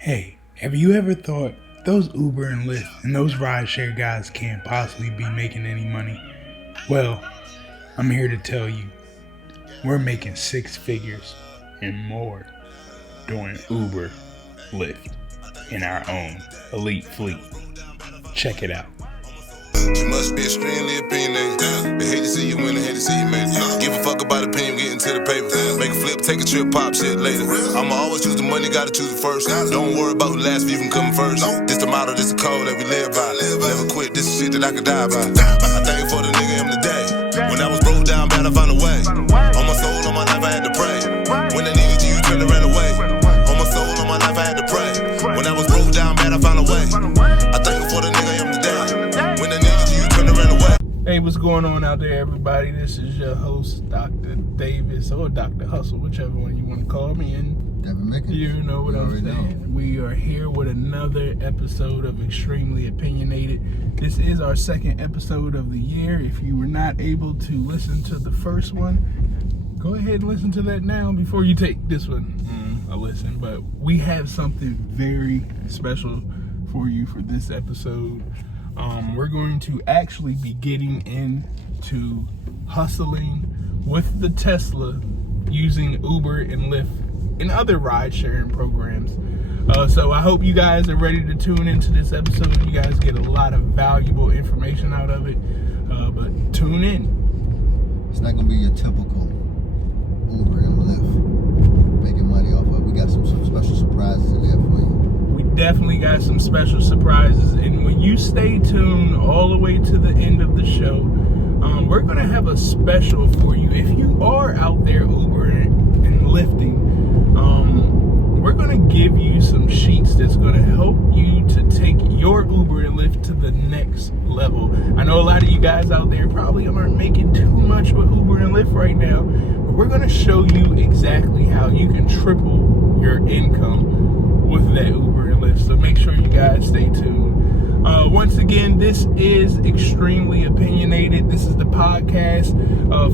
Hey, have you ever thought those Uber and Lyft and those rideshare guys can't possibly be making any money? Well, I'm here to tell you, we're making six figures and more doing Uber, Lyft, in our own elite fleet. Check it out. You must be extremely opinionated. They hate to see you win, they hate to see you make it. Give a fuck about opinion, getting to the paper. Make a flip, take a trip, pop shit later. I'ma always choose the money, gotta choose it first. Don't worry about who last, you can come first. This the motto, this the code that we live by. Never quit, this is shit that I could die by. I thank you for the nigga am today. When I was broke down, bad I found a way. On my soul, on my life, I had to pray. When I needed you, you turned and ran away. On my soul, on my life, I had to pray. When I was broke down, bad I found a way. I thank you for the nigga am today. When I needed you, you turned and ran away. Hey, what's going on out there, everybody? This is your host, Dr. Davis, or Dr. Hustle, whichever one you want to call me. And Devin Mickens. you know what I'm saying. We are here with another episode of Extremely Opinionated. This is our second episode of the year. If you were not able to listen to the first one, go ahead and listen to that now before you take this one a listen. But we have something very special for you for this episode. We're going to actually be getting into hustling with the Tesla using Uber and Lyft and other ride-sharing programs. So I hope you guys are ready to tune into this episode. You guys get a lot of valuable information out of it. But tune in. It's not going to be your typical Uber and Lyft making money off of. We got some special surprises in there for you. We definitely got some special surprises, and when you stay tuned all the way to the end of the show, we're going to have a special for you. If you are out there Uber and Lyfting, we're going to give you some sheets that's going to help you to take your Uber and Lyft to the next level. I know a lot of you guys out there probably aren't making too much with Uber and Lyft right now, but we're going to show you exactly how you can triple your income with that Uber and Lyft. So make sure you guys stay tuned. Once again, this is Extremely Opinionated. This is the podcast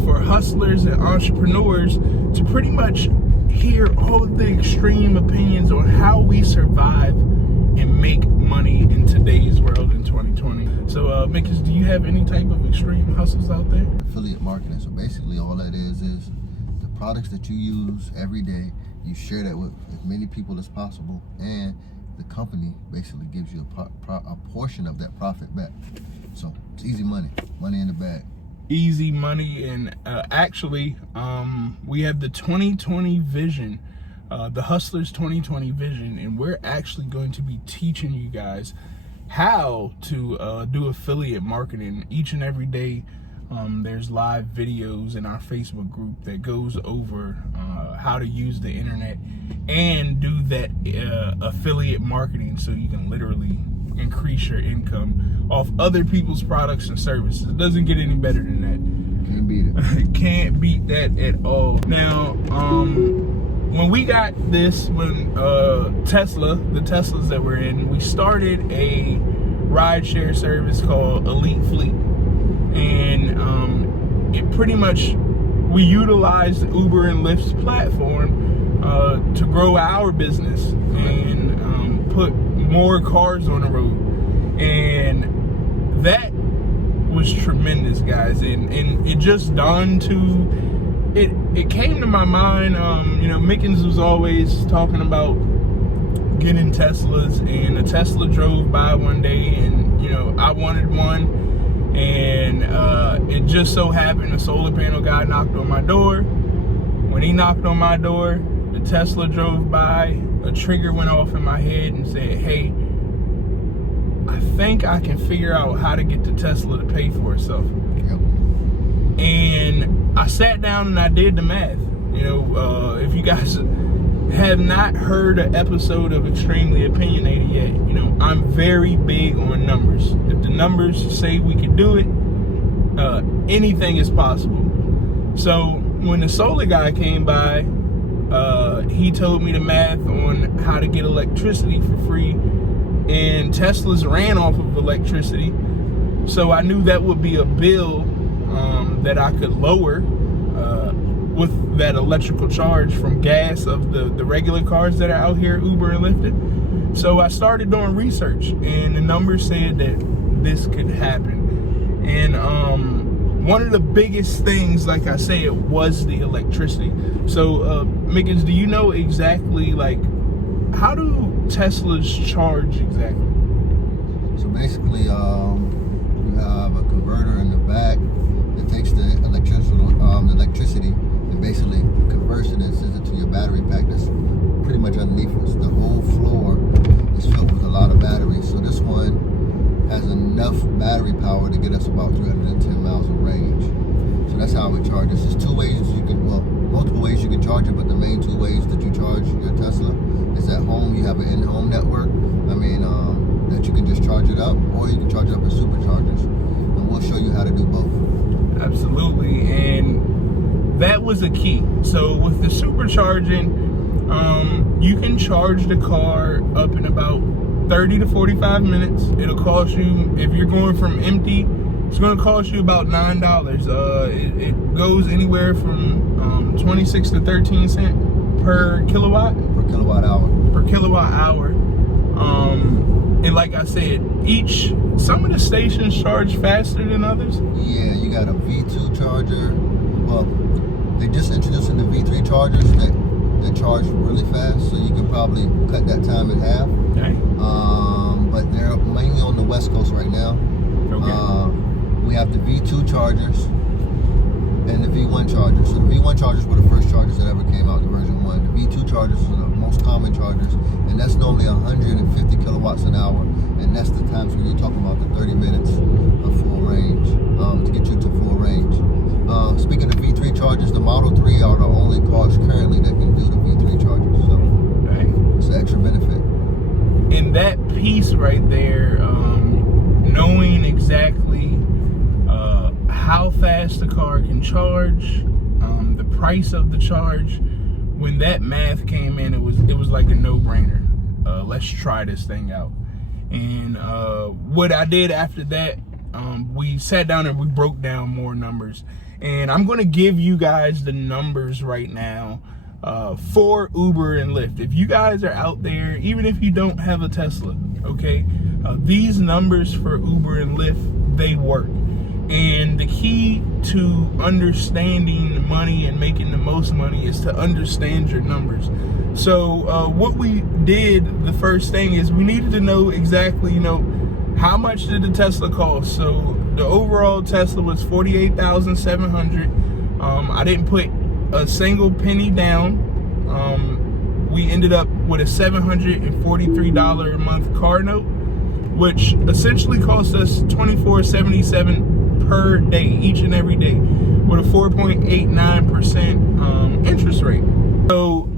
for hustlers and entrepreneurs to pretty much hear all of the extreme opinions on how we survive and make money in today's world in 2020. So, Mickens, do you have any type of extreme hustles out there? Affiliate marketing. So basically all that is the products that you use every day, you share that with as many people as possible, and the company basically gives you a portion of that profit back. So it's easy money in the bag. Easy money. And actually, we have the 2020 vision, the Hustlers 2020 vision, and we're actually going to be teaching you guys how to do affiliate marketing each and every day. There's live videos in our Facebook group that goes over how to use the internet and do that affiliate marketing, so you can literally increase your income off other people's products and services. It doesn't get any better than that. Can't beat it. Can't beat that at all. Now, when we got this, when the Teslas that we're in, we started a rideshare service called Elite Fleet. And it pretty much, we utilized Uber and Lyft's platform to grow our business and put more cars on the road. And that was tremendous, guys. And it just dawned to, it came to my mind, Mickens was always talking about getting Teslas, and a Tesla drove by one day, and, I wanted one. And it just so happened the solar panel guy knocked on my door. When he knocked on my door, the Tesla drove by. A trigger went off in my head and said, hey, I think I can figure out how to get the Tesla to pay for itself. Yep. And I sat down and I did the math. If you guys have not heard an episode of Extremely Opinionated yet, I'm very big on numbers. If the numbers say we can do it, anything is possible. So when the solar guy came by, he told me the math on how to get electricity for free, and Teslas ran off of electricity. So I knew that would be a bill that I could lower with that electrical charge from gas of the regular cars that are out here, Uber and Lyfted. So I started doing research, and the numbers said that this could happen. And one of the biggest things, like I said, was the electricity. So Mickens, do you know exactly, like, how do Teslas charge exactly? So basically, you have a converter in the back that takes the electricity and basically converts it and sends it to your battery pack that's pretty much underneath us. The whole floor is filled with a lot of batteries. So this one has enough battery power to get us about 310 miles of range. So that's how it charges. There's two ways you can, well, multiple ways you can charge it, but the main two ways that you charge your Tesla is at home. You have an in-home network. That you can just charge it up, or you can charge it up with superchargers. And we'll show you how to do both. Absolutely, and that was a key. So with the supercharging, you can charge the car up in about 30 to 45 minutes. It'll cost you, if you're going from empty, it's going to cost you about $9. It goes anywhere from 26 to 13 cents per kilowatt. Per kilowatt hour. Per kilowatt hour. And like I said, some of the stations charge faster than others. Yeah, you got a V2 charger. Well, they just introducing the V3 chargers that charge really fast, so you can probably cut that time in half. Okay. But they're mainly on the West Coast right now. Okay. We have the V2 chargers and the V1 chargers. So the V1 chargers were the first chargers that ever came out, the version 1. The V2 chargers are the most common chargers, and that's normally 150 kilowatts an hour, and that's the times when you're talking about the 30 minutes of full range to get you to full range. Speaking of V3 chargers, the Model 3 are the only cars currently that can do the V3 chargers, so it's an extra benefit. And that piece right there, knowing exactly how fast the car can charge, the price of the charge, when that math came in, it was like a no-brainer. Let's try this thing out. And what I did after that, we sat down and we broke down more numbers. And I'm going to give you guys the numbers right now for Uber and Lyft. If you guys are out there, even if you don't have a Tesla, okay, these numbers for Uber and Lyft, they work. And the key to understanding the money and making the most money is to understand your numbers. So what we did, the first thing is we needed to know exactly, how much did the Tesla cost. So the overall Tesla was $48,700. I didn't put a single penny down. We ended up with a $743 a month car note, which essentially cost us $24.77 per day, each and every day, with a 4.89% interest rate. So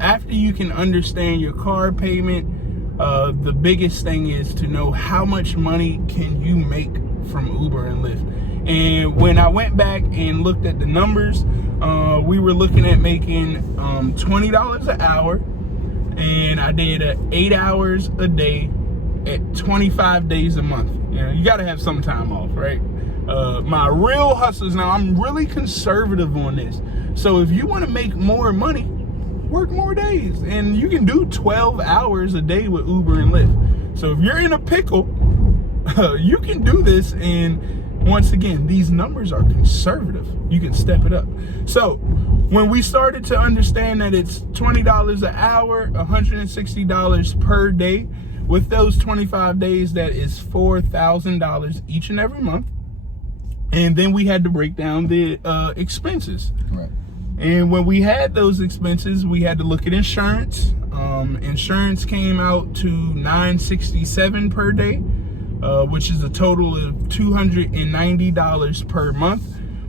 after you can understand your car payment, the biggest thing is to know how much money can you make from Uber and Lyft. And when I went back and looked at the numbers, we were looking at making $20 an hour, and I did 8 hours a day at 25 days a month. You got to have some time off, right? My real hustles, now I'm really conservative on this. So if you want to make more money, work more days. And you can do 12 hours a day with Uber and Lyft. So if you're in a pickle, you can do this. And once again, these numbers are conservative. You can step it up. So when we started to understand that it's $20 an hour, $160 per day, with those 25 days, that is $4,000 each and every month. And then we had to break down the expenses. Right. And when we had those expenses, we had to look at insurance. Insurance came out to $967 per day, which is a total of $290 per month,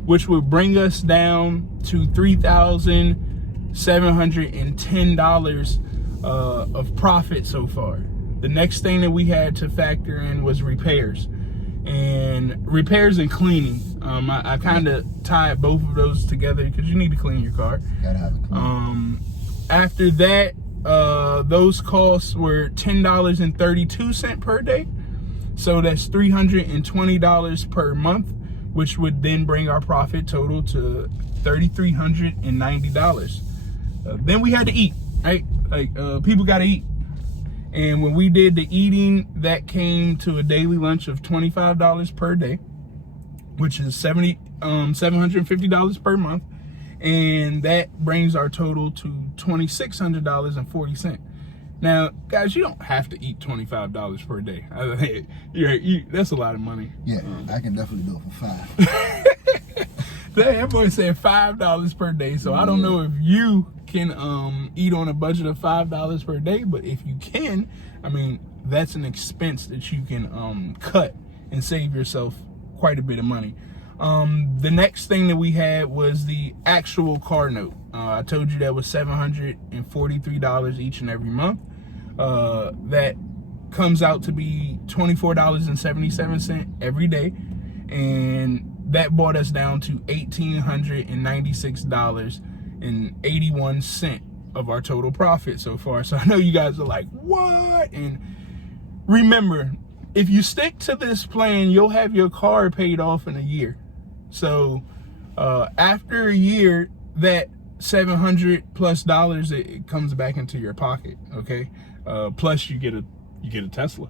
which would bring us down to $3,710 of profit so far. The next thing that we had to factor in was repairs. And repairs and cleaning. I kind of tied both of those together because you need to clean your car. Gotta have it clean. After that, those costs were $10.32 per day. So that's $320 per month, which would then bring our profit total to $3,390. Then we had to eat, right? Like people got to eat. And when we did the eating, that came to a daily lunch of $25 per day, which is $750 per month. And that brings our total to $2,600.40. Now, guys, you don't have to eat $25 per day. That's a lot of money. Yeah, I can definitely do it for $5. That boy said $5 per day. So I don't know if you can eat on a budget of $5 per day, but if you can, I mean, that's an expense that you can cut and save yourself quite a bit of money. The next thing that we had was the actual car note. I told you that was $743 each and every month. That comes out to be $24.77 every day. And that brought us down to $1,896.81 of our total profit so far. So I know you guys are like, what? And remember, if you stick to this plan, you'll have your car paid off in a year. So after a year, that $700+ it comes back into your pocket. Okay, plus you get a Tesla,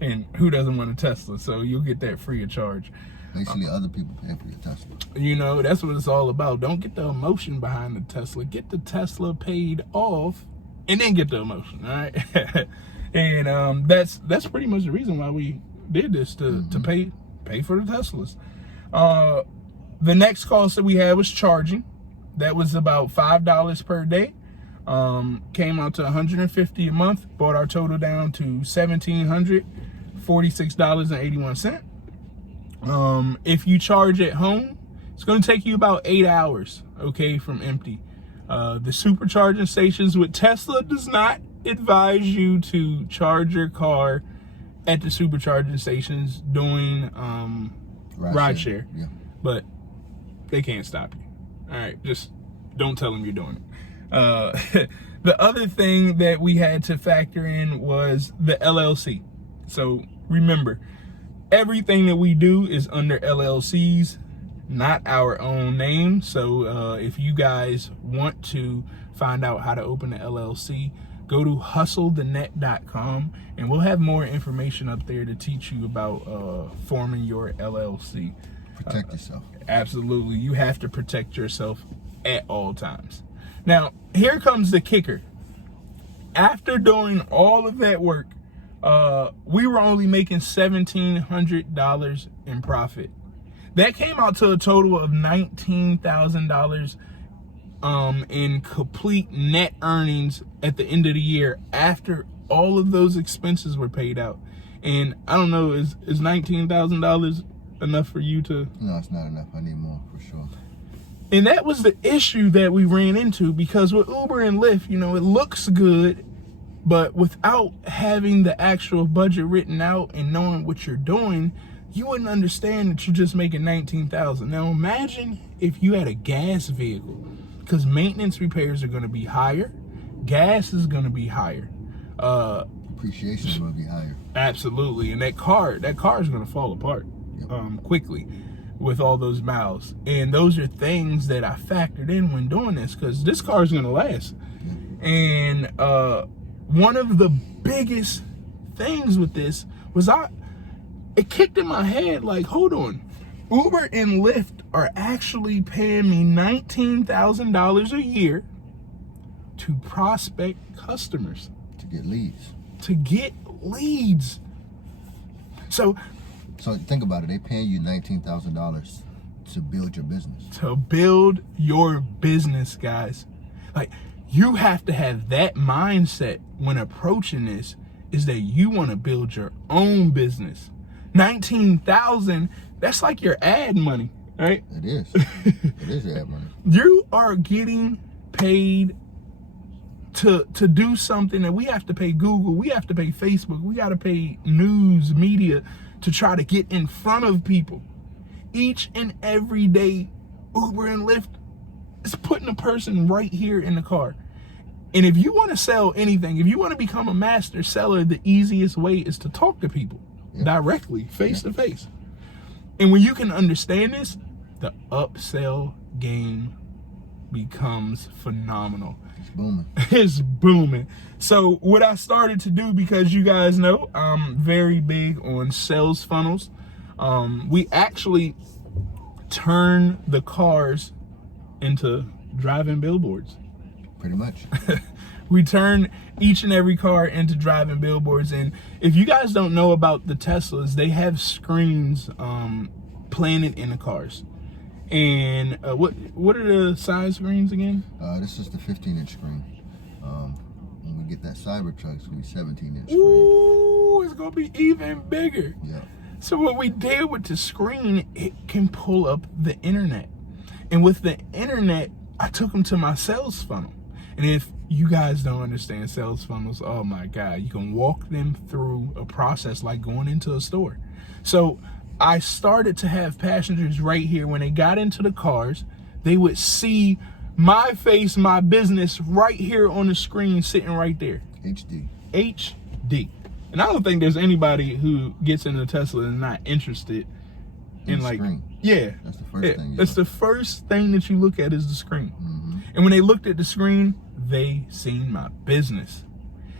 and who doesn't want a Tesla? So you'll get that free of charge. Basically, other people paying for your Tesla. You know, that's what it's all about. Don't get the emotion behind the Tesla. Get the Tesla paid off, and then get the emotion. All right, and that's pretty much the reason why we did this to pay for the Teslas. The next cost that we had was charging. That was about $5 per day. Came out to $150 a month. Brought our total down to $1,746.81. If you charge at home, it's going to take you about 8 hours, okay, from empty. The supercharging stations with Tesla does not advise you to charge your car at the supercharging stations doing ride share. Yeah. But they can't stop you. All right, just don't tell them you're doing it. The other thing that we had to factor in was the LLC. So remember, everything that we do is under LLCs, not our own name. So if you guys want to find out how to open an LLC, go to hustlethenet.com, and we'll have more information up there to teach you about forming your LLC. Protect yourself. Absolutely. You have to protect yourself at all times. Now, here comes the kicker. After doing all of that work, we were only making $1,700 in profit. That came out to a total of $19,000 in complete net earnings at the end of the year after all of those expenses were paid out. And I don't know, is $19,000 enough for you to? No, it's not enough. I need more for sure. And that was the issue that we ran into, because with Uber and Lyft, you know, it looks good, but without having the actual budget written out and knowing what you're doing, you wouldn't understand that you're just making $19,000. Now imagine if you had a gas vehicle, because maintenance repairs are going to be higher, gas is going to be higher, depreciation is going to be higher. Absolutely, and that car is going to fall apart quickly with all those miles. And those are things that I factored in when doing this, because this car is going to last. And one of the biggest things with this was it kicked in my head like, hold on, Uber and Lyft are actually paying me $19,000 a year to prospect customers, to get leads. So think about it. They're paying you $19,000 to build your business. To build your business, guys. Like, you have to have that mindset when approaching this, is that you want to build your own business. $19,000, that's like your ad money, right? It is. It is your ad money. You are getting paid to do something that we have to pay Google, we have to pay Facebook, we got to pay news media to try to get in front of people. Each and every day, Uber and Lyft is putting a person right here in the car. And if you want to sell anything, if you want to become a master seller, the easiest way is to talk to people directly, face to face. And when you can understand this, the upsell game becomes phenomenal. It's booming. It's booming. So what I started to do, because you guys know I'm very big on sales funnels, we actually turn the cars into driving billboards. Pretty much. We turn each and every car into driving billboards. And if you guys don't know about the Teslas, they have screens planted in the cars. And what are the size screens again? This is the 15-inch screen. When we get that CyberTruck, it's going to be 17-inch screen. Ooh, it's going to be even bigger. Yeah. So what we did with the screen, it can pull up the internet. And with the internet, I took them to my sales funnel. And if you guys don't understand sales funnels, oh my God, you can walk them through a process like going into a store. So I started to have passengers right here. When they got into the cars, they would see my face, my business right here on the screen, sitting right there. HD. HD. And I don't think there's anybody who gets into Tesla and not interested in like, screen. Yeah. That's the first thing. That's the first thing that you look at is the screen. Mm-hmm. And when they looked at the screen, they seen my business.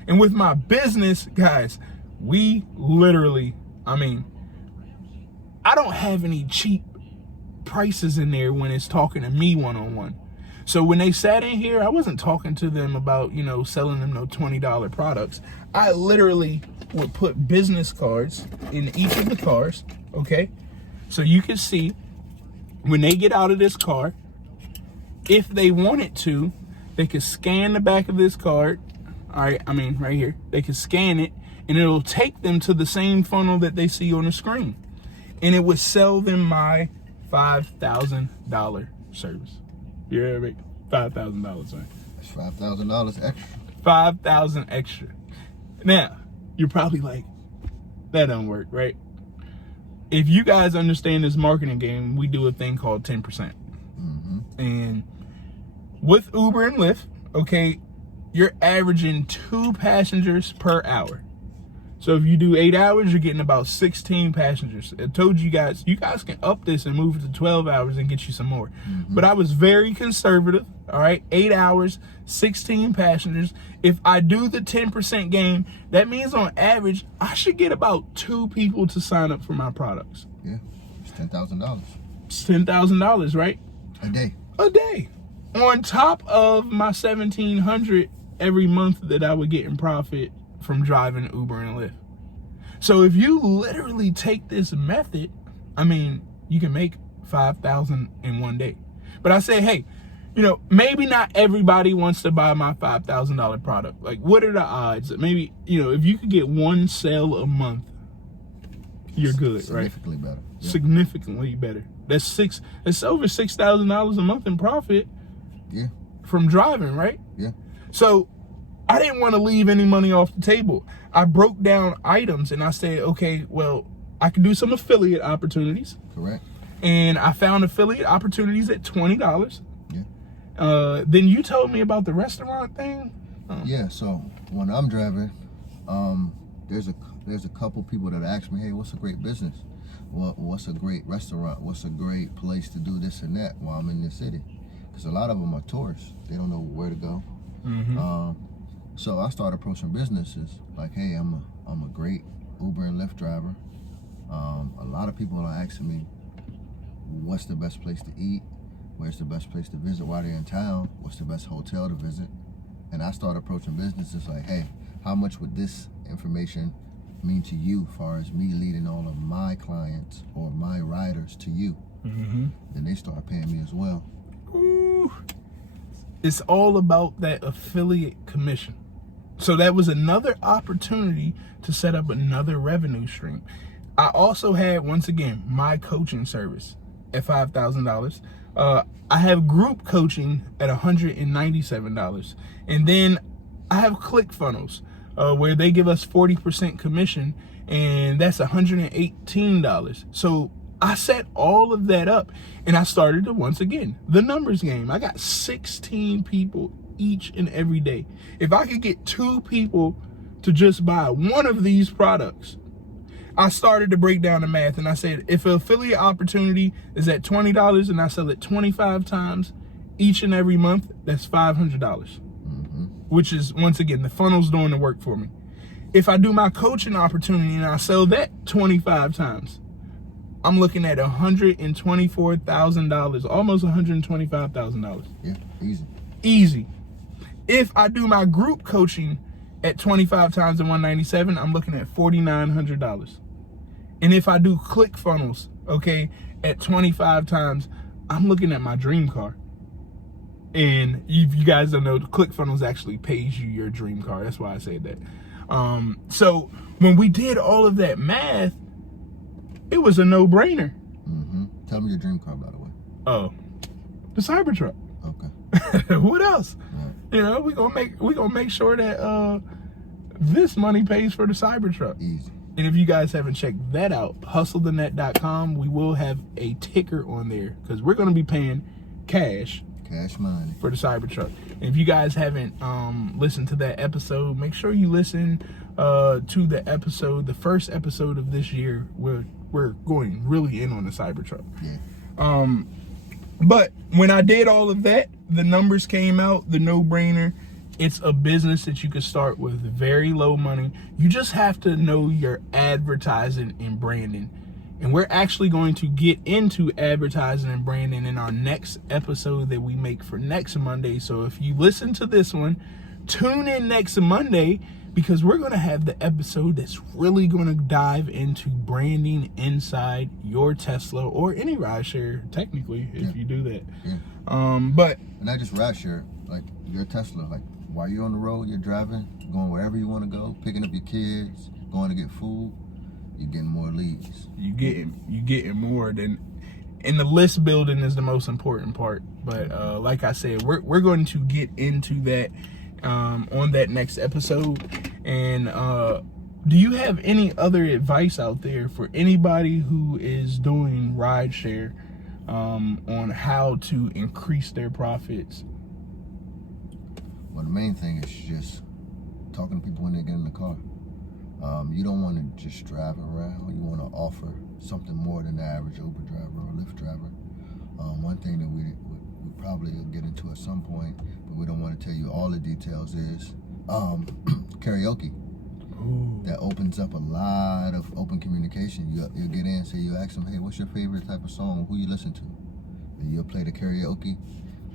And with my business, guys, we literally, I mean, I don't have any cheap prices in there when it's talking to me one-on-one. So when they sat in here, I wasn't talking to them about, you know, selling them no $20 products. I literally would put business cards in each of the cars, okay? So you can see when they get out of this car, if they wanted to, they could scan the back of this card. All right, I mean, right here. They can scan it, and it'll take them to the same funnel that they see on the screen. And it would sell them my $5,000 service. You hear me? $5,000, right? That's $5,000 extra. $5,000 extra. Now, you're probably like, that don't work, right? If you guys understand this marketing game, we do a thing called 10%. Mm-hmm. And with Uber and Lyft, okay, you're averaging 2 passengers per hour. So if you do 8 hours, you're getting about 16 passengers. I told you guys can up this and move it to 12 hours and get you some more. Mm-hmm. But I was very conservative, all right? 8 hours, 16 passengers. If I do the 10% game, that means on average, I should get about 2 people to sign up for my products. Yeah, it's $10,000. It's $10,000, right? A day. A day. On top of my $1,700 every month that I would get in profit from driving Uber and Lyft. So if you literally take this method, I mean, you can make $5,000 in one day. But I say, hey, you know, maybe not everybody wants to buy my $5,000 product. Like, what are the odds that maybe, you know, if you could get 1 sale a month, you're good, right? Significantly better. Yeah. Significantly better. That's over $6,000 a month in profit. Yeah. From driving, right? Yeah. So I didn't want to leave any money off the table. I broke down items and I said, okay, well, I can do some affiliate opportunities. Correct. And I found affiliate opportunities at $20. Yeah. Then you told me about the restaurant thing. Yeah. So when I'm driving, there's a couple people that ask me, hey, what's a great business? What's a great restaurant? What's a great place to do this and that while I'm in the city? Because a lot of them are tourists. They don't know where to go. Mm-hmm. So I started approaching businesses like, hey, I'm a great Uber and Lyft driver. A lot of people are asking me, what's the best place to eat? Where's the best place to visit while they're in town? What's the best hotel to visit? And I started approaching businesses like, hey, how much would this information mean to you as far as me leading all of my clients or my riders to you? Mm-hmm. Then they start paying me as well. Ooh. It's all about that affiliate commission. So that was another opportunity to set up another revenue stream. I also had, once again, my coaching service at $5,000. I have group coaching at $197. And then I have ClickFunnels where they give us 40% commission, and that's $118. So I set all of that up, and I started to, once again, the numbers game. I got 16 people each and every day. If I could get 2 people to just buy one of these products, I started to break down the math, and I said, if an affiliate opportunity is at $20 and I sell it 25 times each and every month, that's $500. Which is, once again, the funnel's doing the work for me. If I do my coaching opportunity and I sell that 25 times, I'm looking at $124,000, almost $125,000. Yeah, easy. Easy. If I do my group coaching at 25 times and 197, I'm looking at $4,900. And if I do ClickFunnels, okay, at 25 times, I'm looking at my dream car. And if you guys don't know, ClickFunnels actually pays you your dream car. That's why I said that. So when we did all of that math, it was a no-brainer. Tell me your dream car, by the way. Oh, the CyberTruck. Okay. What else? Right. You know, we gonna make sure that this money pays for the CyberTruck. Easy. And if you guys haven't checked that out, hustlethenet.com, we will have a ticker on there because we're gonna be paying cash money for the CyberTruck. And if you guys haven't listened to that episode, make sure you listen to the episode, the first episode of this year. We're going really in on the CyberTruck. Yeah. But when I did all of that, the numbers came out, the no-brainer. It's a business that you could start with very low money. You just have to know your advertising and branding. And we're actually going to get into advertising and branding in our next episode that we make for next Monday. So if you listen to this one, tune in next Monday because we're going to have the episode that's really going to dive into branding inside your Tesla or any rideshare, technically, if you do that. Yeah. But and not just rideshare, like your Tesla, like while you're on the road, you're driving, going wherever you want to go, picking up your kids, going to get food. You're getting more leads. You getting more than, and the list building is the most important part. But like I said, we're going to get into that on that next episode. And do you have any other advice out there for anybody who is doing rideshare on how to increase their profits? Well, the main thing is just talking to people when they get in the car. You don't want to just drive around. You want to offer something more than the average Uber driver or Lyft driver. One thing that we probably will get into at some point, but we don't want to tell you all the details, is karaoke. Ooh. That opens up a lot of open communication. You'll get in, say, you ask them, hey, what's your favorite type of song? Who you listen to? And you'll play the karaoke,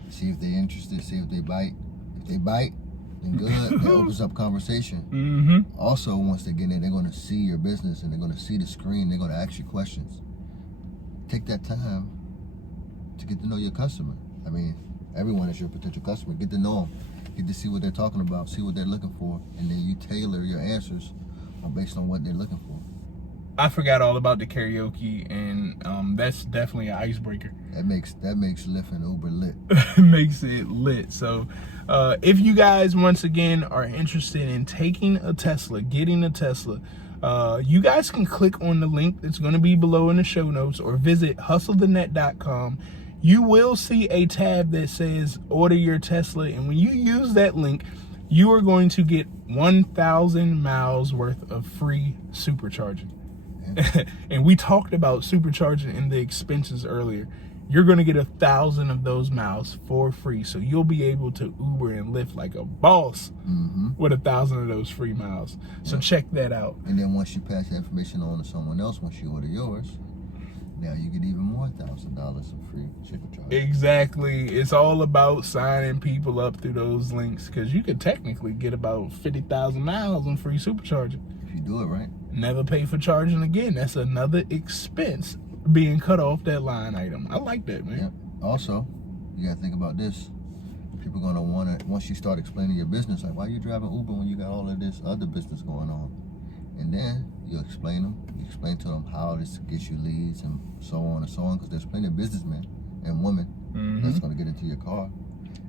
see if they're interested, see if they bite. If they bite, then good. That opens up conversation. Also, once they get in, they're going to see your business and they're going to see the screen. They're going to ask you questions. Take that time to get to know your customer. I mean, everyone is your potential customer. Get to know them. Get to see what they're talking about, see what they're looking for, and then you tailor your answers based on what they're looking for. I forgot all about the karaoke, and that's definitely an icebreaker. That makes Lyft and Uber lit. Makes it lit. So if you guys, once again, are interested in taking a Tesla, getting a Tesla, you guys can click on the link that's going to be below in the show notes or visit hustlethenet.com. You will see a tab that says order your Tesla, and when you use that link, you are going to get 1,000 miles worth of free supercharging. And we talked about supercharging in the expenses earlier. You're going to get 1,000 of those miles for free. So you'll be able to Uber and Lyft like a boss with 1,000 of those free miles. So check that out. And then once you pass the information on to someone else, once you order yours, now you get even more $1,000 of free supercharging. Exactly. It's all about signing people up through those links, because you could technically get about 50,000 miles on free supercharging. If you do it right. Never pay for charging again. That's another expense being cut off that line item. I like that, man. Yep. Also, you gotta think about this. People gonna wanna, once you start explaining your business, like, why are you driving Uber when you got all of this other business going on? And then you explain to them how this gets you leads and so on and so on, because there's plenty of businessmen and women that's gonna get into your car.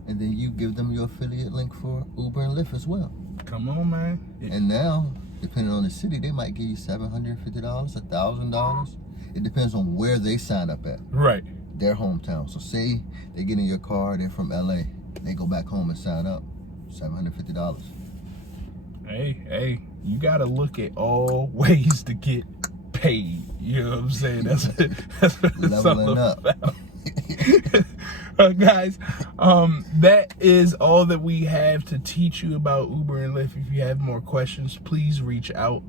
And then you give them your affiliate link for Uber and Lyft as well. Come on, man. And now, depending on the city, they might give you $750, $1,000. It depends on where they sign up at. Right. Their hometown. So say they get in your car, they're from LA, they go back home and sign up, $750. Hey, you gotta look at all ways to get paid. You know what I'm saying? That's what it's all Leveling up. about. Guys, that is all that we have to teach you about Uber and Lyft. If you have more questions, please reach out.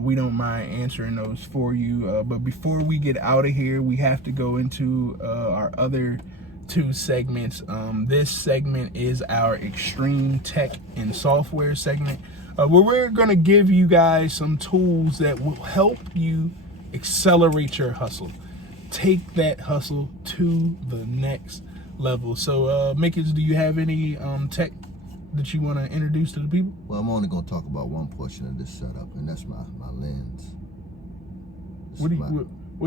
We don't mind answering those for you. But before we get out of here, we have to go into our other two segments. This segment is our extreme tech and software segment, where we're going to give you guys some tools that will help you accelerate your hustle. Take that hustle to the next level. So, Mickens, do you have any tech that you want to introduce to the people? Well, I'm only going to talk about one portion of this setup, and that's my lens. What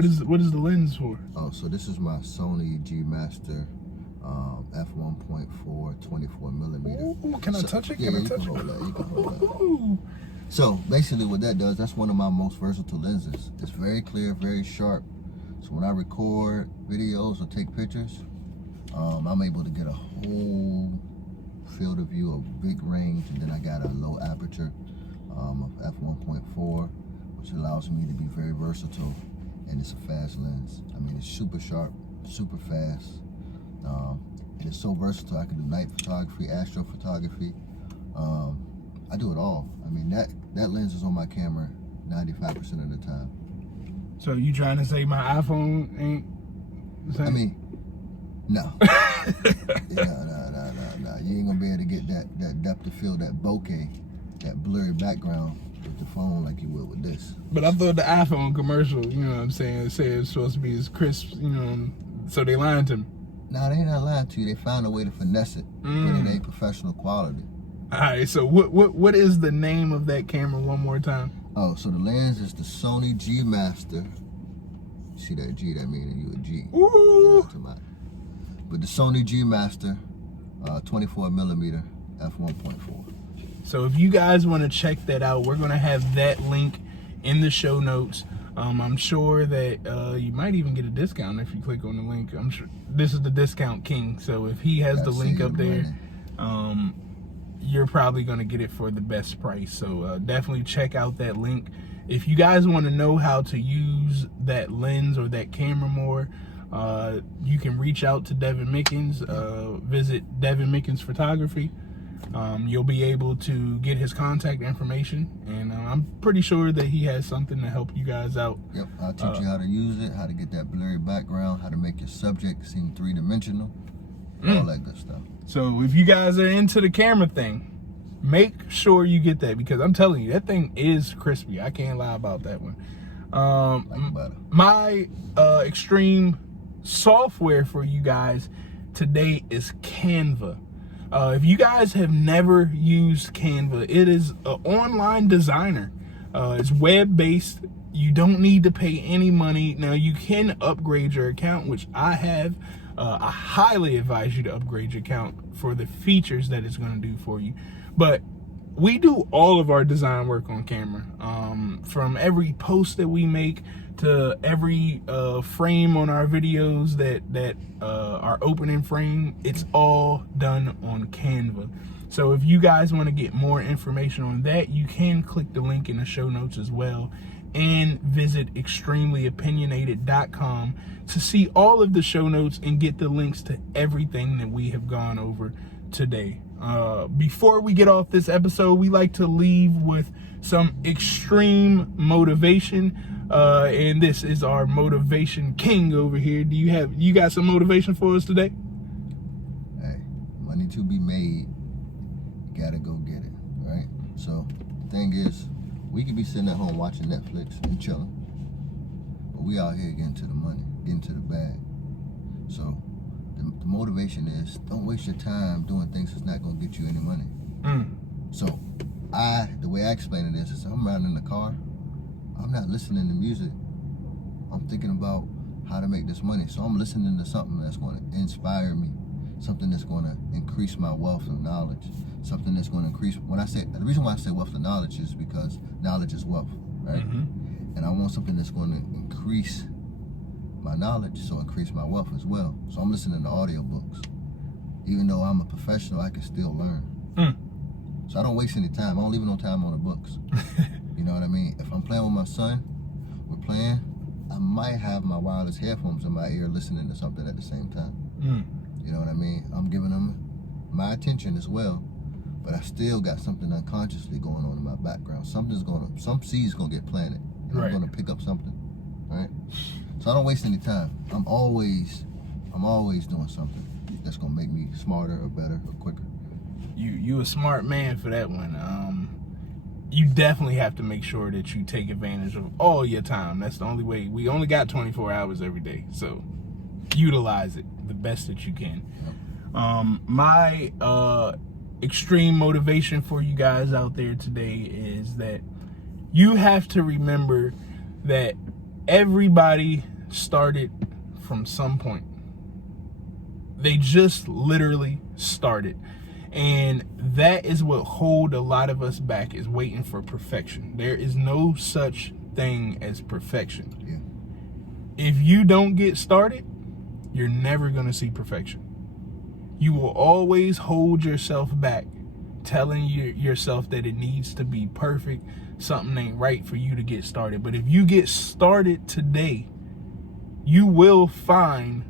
is the lens for? Oh, so this is my Sony G Master f1.4 24 millimeter. Ooh, can I touch it? Yeah, Can I you touch can it? hold that. You can hold that. Ooh. So basically, what that does, that's one of my most versatile lenses. It's very clear, very sharp. So when I record videos or take pictures, I'm able to get a whole field of view, a big range, and then I got a low aperture of f1.4, which allows me to be very versatile, and it's a fast lens. I mean, it's super sharp, super fast, and it's so versatile. I can do night photography, astrophotography. I do it all. I mean, that lens is on my camera 95% of the time. So you trying to say my iPhone ain't the same? I mean, no. No. You ain't gonna be able to get that depth of field, that bokeh, that blurry background with the phone like you would with this. But I thought the iPhone commercial, you know what I'm saying, it said it's supposed to be as crisp, you know, so they lying to me. No, they ain't not lying to you. They found a way to finesse it, but it ain't professional quality. All right, so what is the name of that camera one more time? Oh, so the lens is the Sony G Master. See that G? That means you a G. Ooh. But the Sony G Master, 24 millimeter f1.4. So if you guys want to check that out, we're going to have that link in the show notes. I'm sure that you might even get a discount if you click on the link. I'm sure this is the discount king. So if he has the link up there, you're probably going to get it for the best price. So definitely check out that link. If you guys want to know how to use that lens or that camera more, you can reach out to Devin Mickens. Visit Devin Mickens Photography. You'll be able to get his contact information, and I'm pretty sure that he has something to help you guys out. Yep, I'll teach you how to use it, how to get that blurry background, how to make your subject seem three-dimensional, all that good stuff. So if you guys are into the camera thing, make sure you get that, because I'm telling you, that thing is crispy. I can't lie about that one. like butter. My extreme software for you guys today is Canva. If you guys have never used Canva, it is an online designer. It's web-based. You don't need to pay any money. Now, you can upgrade your account, which I have. I highly advise you to upgrade your account for the features that it's going to do for you. But we do all of our design work on camera. From every post that we make to every frame on our videos that are opening frame, it's all done on Canva. So if you guys want to get more information on that, you can click the link in the show notes as well, and visit extremelyopinionated.com to see all of the show notes and get the links to everything that we have gone over today. Before we get off this episode, we like to leave with some extreme motivation. And this is our motivation king over here. You got some motivation for us today? Hey, money to be made, you gotta go get it, right? So the thing is, we could be sitting at home watching Netflix and chilling, but we out here getting to the money, getting to the bag. So the motivation is, don't waste your time doing things that's not gonna get you any money. So the way I explain it is I'm riding in the car, I'm not listening to music. I'm thinking about how to make this money. So I'm listening to something that's going to inspire me, something that's going to increase my wealth of knowledge, something that's going to increase. The reason why I say wealth of knowledge is because knowledge is wealth, right? And I want something that's going to increase my knowledge, so increase my wealth as well. So I'm listening to audiobooks. Even though I'm a professional, I can still learn. So I don't waste any time. I don't leave no time on the books. You know what I mean? If I'm playing with my son, we're playing, I might have my wireless headphones in my ear listening to something at the same time. You know what I mean? I'm giving them my attention as well, but I still got something unconsciously going on in my background. Some seed's gonna get planted, and I'm gonna pick up something, right? So I don't waste any time. I'm always doing something that's gonna make me smarter or better or quicker. You a smart man for that one. You definitely have to make sure that you take advantage of all your time. That's the only way. We only got 24 hours every day, so utilize it the best that you can. My extreme motivation for you guys out there today is that you have to remember that everybody started from some point. They just literally started. And that is what hold a lot of us back, is waiting for perfection. There is no such thing as perfection. If you don't get started, you're never going to see perfection. You will always hold yourself back, telling yourself that it needs to be perfect. Something ain't right for you to get started. But if you get started today, you will find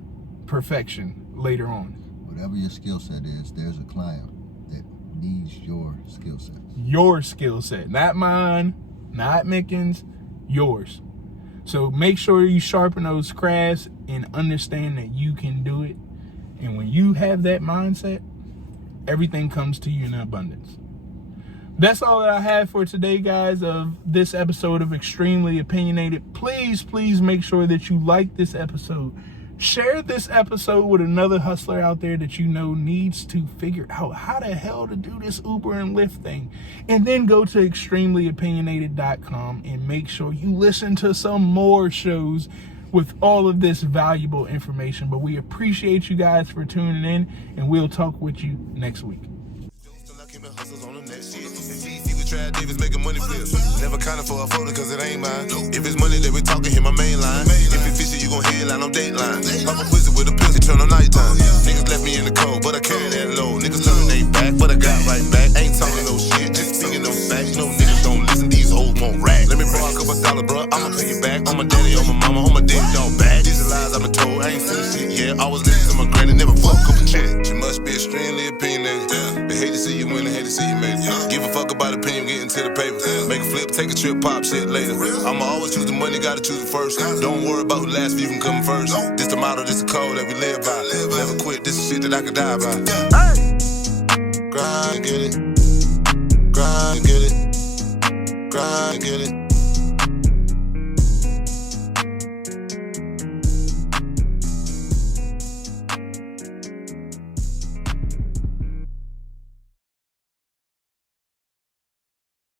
perfection later on. Whatever your skill set is, there's a client that needs your skill set. Your skill set, not mine, not Mickens, yours. So make sure you sharpen those crafts and understand that you can do it. And when you have that mindset, everything comes to you in abundance. That's all that I have for today, guys, of this episode of Extremely Opinionated. Please make sure that you like this episode. Share this episode with another hustler out there that you know needs to figure out how the hell to do this Uber and Lyft thing. And then go to extremelyopinionated.com and make sure you listen to some more shows with all of this valuable information. But we appreciate you guys for tuning in, and we'll talk with you next week. Davis making money flip. Never counted for a photo cause it ain't mine. If it's money that we talking, hit my main line. If it fishy, you gon' headline on Dateline. Pop a pussy with a pussy, turn on nighttime. Niggas left me in the cold, but I carry that low. Niggas turn they back, but I got right back. Ain't talking no shit, just speaking no facts. No niggas don't listen, these hoes won't rap. Let me borrow a couple $, bro, I'ma pay you back. On my daddy, on my mama, on my dead dog back. These are lies I've been told, I ain't seen shit yet. Always listen to my granny, never fuck up a check. She must be extremely opinionated. They hate to see you win, they hate to see you make it. Give a fuck about opinion, getting to the paper. Make a flip, take a trip, pop shit later. I'ma always choose the money, gotta choose it first. Don't worry about who last, you can come first. This the motto, this the code that we live by. Never quit, this is shit that I could die by. Grind and get it. Grind and get it. Grind and get it.